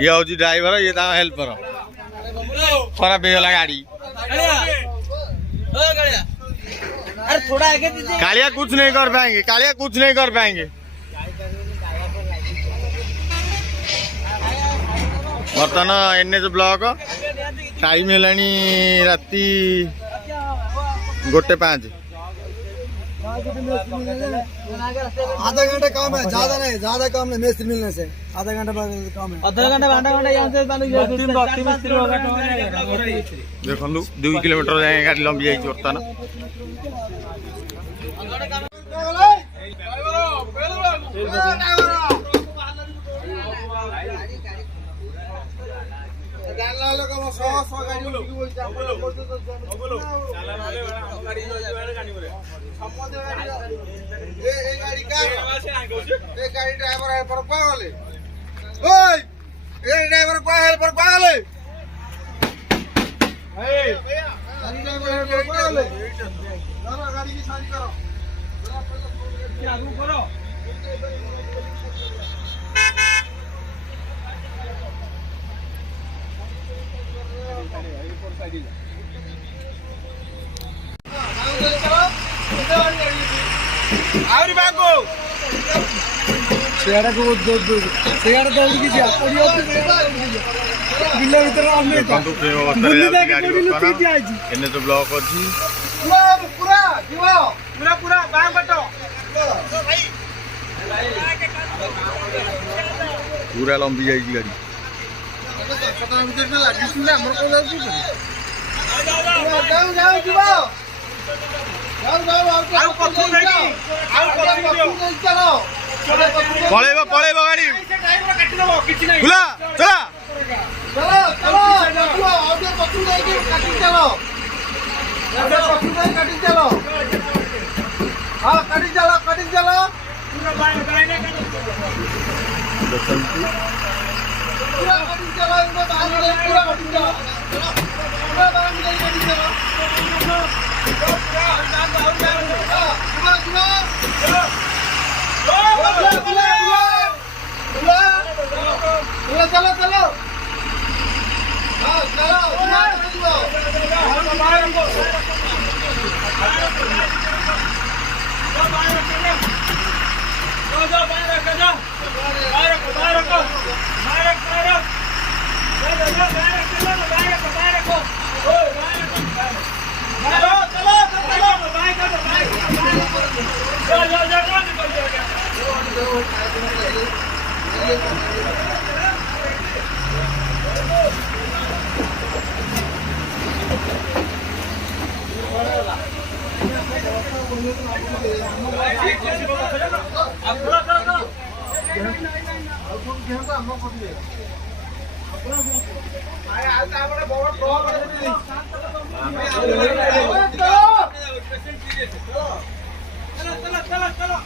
ये हूँ ड्राइवर ये हेल्पर खराब हो गला गाड़ी। कालिया कुछ नहीं कर पाएंगे, कालिया कुछ नहीं कर पाएंगे। बर्तमान एनएच ब्लॉक टाइम है राति 1:05। आधा घंटा काम है, ज्यादा नहीं, ज्यादा काम नहीं। मिस्त्री मिलने से आधा घंटा बाद काम है। आधा घंटा देखो 2 किलोमीटर जाए गाड़ी लंबी जाए बर्तमान। ड्राइवर हेल्पर पागले ड्राइवर को हेल्पर पागले गाड़ी की शादी करो सियाड़ा को सियाड़ा दौड़ की बिल्ला भीतर एने तो ब्लॉक अच्छी पूरा पूरा पूरा बाम बटो पूरा लंबी जाएगी गाड़ी। पड़ेब पड़ेब गाड़ी खुला चला चलो चलो चलो